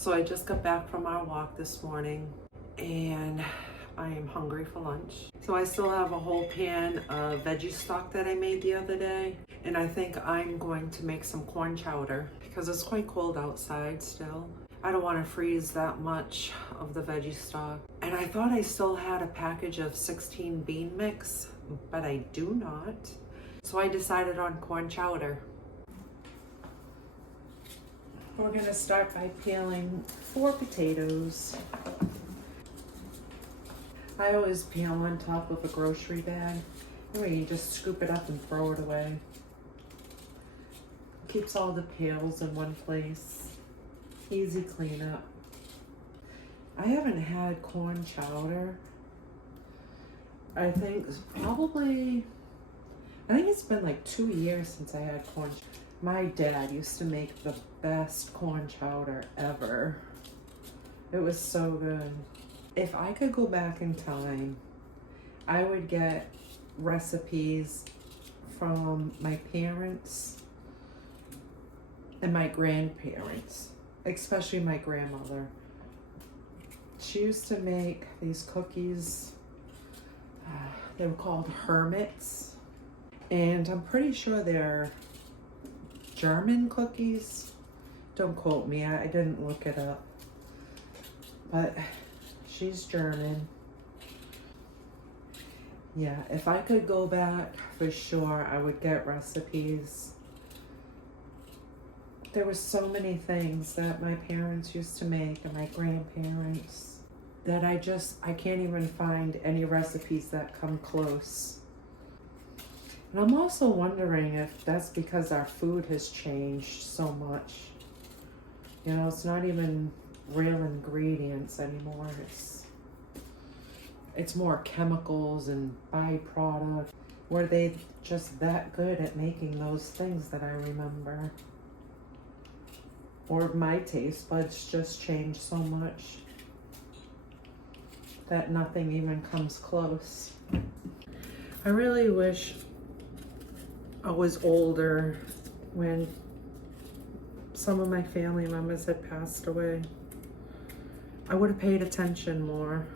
So I just got back from our walk this morning and I am hungry for lunch. So I still have a whole pan of veggie stock that I made the other day. And I think I'm going to make some corn chowder because it's quite cold outside still. I don't want to freeze that much of the veggie stock. And I thought I still had a package of 16 bean mix, but I do not. So I decided on corn chowder. We're gonna start by peeling 4 potatoes. I always peel on top of a grocery bag. Anyway, you just scoop it up and throw it away. Keeps all the peels in one place. Easy cleanup. I haven't had corn chowder. I think it's been like 2 years since I had corn chowder. My dad used to make the best corn chowder ever. It was so good. If I could go back in time, I would get recipes from my parents and my grandparents, especially my grandmother. She used to make these cookies. They were called hermits. And I'm pretty sure they're German cookies. Don't quote me, I didn't look it up. But she's German. Yeah, if I could go back, for sure, I would get recipes. There were so many things that my parents used to make and my grandparents that I can't even find any recipes that come close. And I'm also wondering if that's because our food has changed so much. You know, it's not even real ingredients anymore. It's more chemicals and byproduct. Were they just that good at making those things that I remember? Or my taste buds just changed so much that nothing even comes close. I really wish I was older when some of my family members had passed away. I would have paid attention more.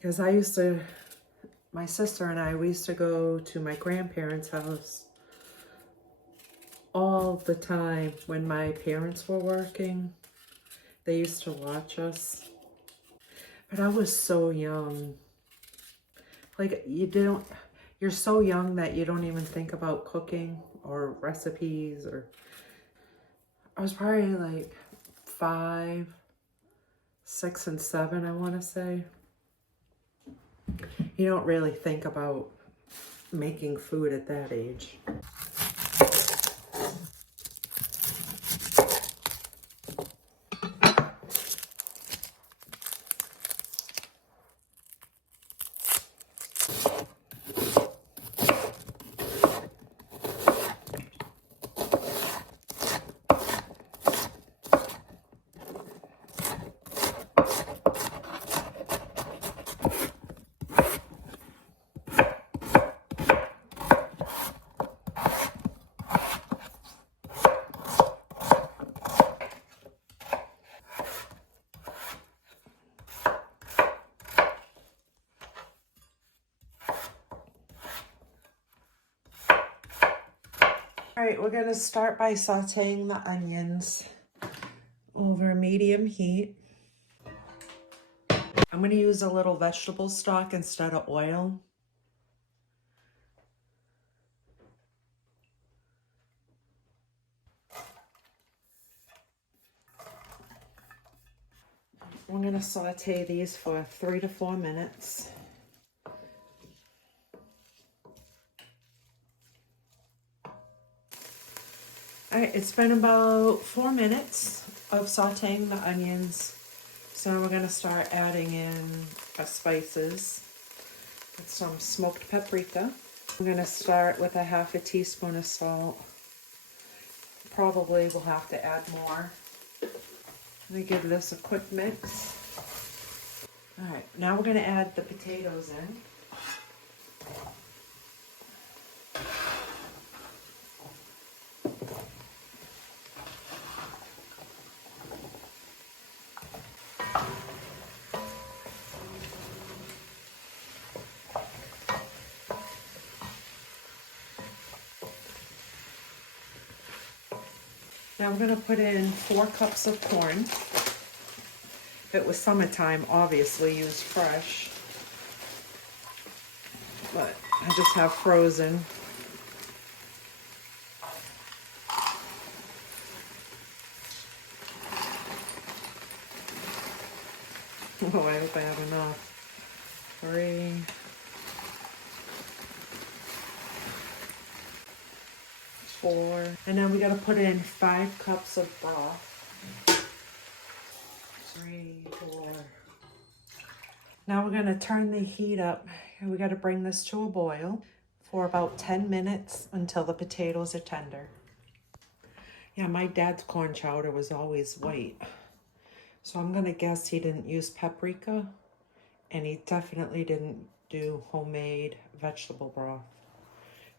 Because my sister and I, we used to go to my grandparents' house all the time when my parents were working. They used to watch us. But I was so young. Like, you're so young that you don't even think about cooking or recipes I was probably like 5, 6, and 7, I want to say. You don't really think about making food at that age. All right, we're gonna start by sauteing the onions over medium heat. I'm gonna use a little vegetable stock instead of oil. I'm gonna saute these for 3 to 4 minutes. All right, it's been about 4 minutes of sauteing the onions. So we're gonna start adding in our spices. With some smoked paprika. I'm gonna start with a 1/2 teaspoon of salt. Probably we'll have to add more. Let me give this a quick mix. All right, now we're gonna add the potatoes in. Now we're gonna put in 4 cups of corn. If it was summertime, obviously use fresh, but I just have frozen. Oh, I hope I have enough. 3. 4. And then we gotta put in 5 cups of broth. 3, 4. Now we're gonna turn the heat up. We gotta bring this to a boil for about 10 minutes until the potatoes are tender. Yeah, my dad's corn chowder was always white. So I'm gonna guess he didn't use paprika, and he definitely didn't do homemade vegetable broth.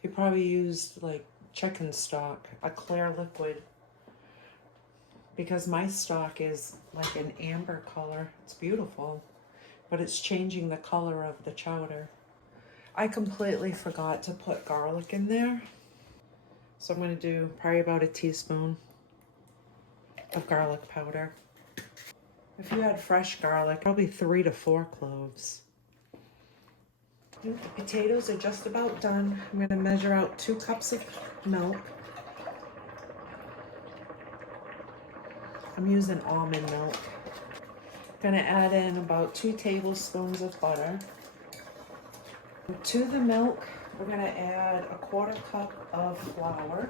He probably used like chicken stock, a clear liquid, because my stock is like an amber color. It's beautiful, but it's changing the color of the chowder. I completely forgot to put garlic in there. So I'm gonna do probably about a teaspoon of garlic powder. If you had fresh garlic, probably 3 to 4 cloves. The potatoes are just about done. I'm gonna measure out 2 cups of milk. I'm using almond milk. Gonna add in about 2 tablespoons of butter. To the milk, we're gonna add a 1/4 cup of flour.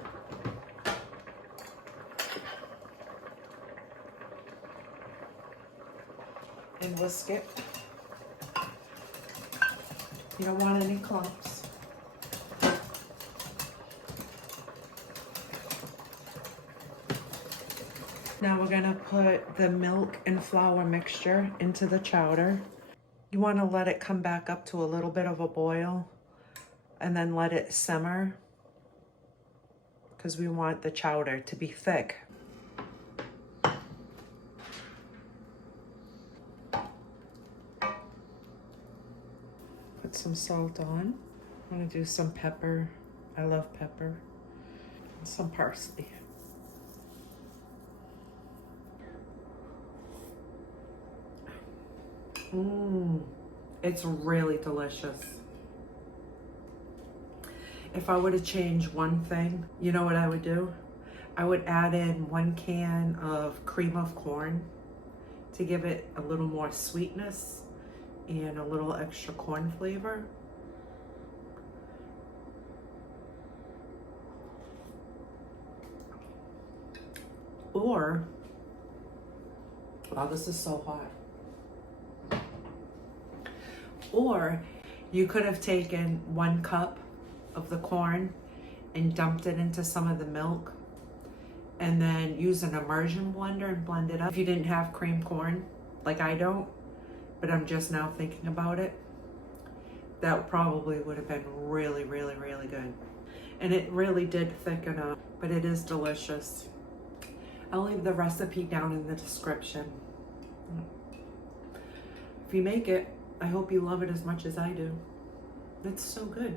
And whisk it. You don't want any clumps. Now we're gonna put the milk and flour mixture into the chowder. You wanna let it come back up to a little bit of a boil and then let it simmer, because we want the chowder to be thick. Put some salt on. I'm gonna do some pepper. I love pepper. And some parsley. It's really delicious. If I were to change one thing, you know what I would do? I would add in 1 can of cream of corn to give it a little more sweetness and a little extra corn flavor. Or, wow, this is so hot. Or you could have taken 1 cup of the corn and dumped it into some of the milk, and then use an immersion blender and blend it up. If you didn't have cream corn, like I don't, but I'm just now thinking about it, that probably would have been really, really, really good. And it really did thicken up, but it is delicious. I'll leave the recipe down in the description. If you make it, I hope you love it as much as I do. It's so good.